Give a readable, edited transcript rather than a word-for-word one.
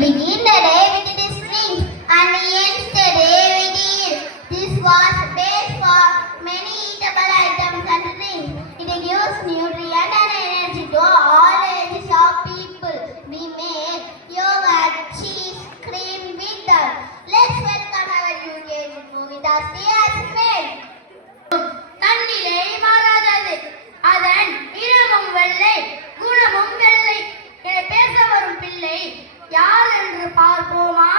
begin the day with its strings and we end the day with eel. This was base for many eatable items and drinks. It gives nutrient and energy to all ages of people. We make yogurt, cheese, cream with them. Let's welcome our UKG Movita as friend. தன்னிலே மாறாதது அதன் நிறமும் வெள்ளை குணமும் வெள்ளை என பேச வரும் பிள்ளை யார் என்று பார்ப்போமா?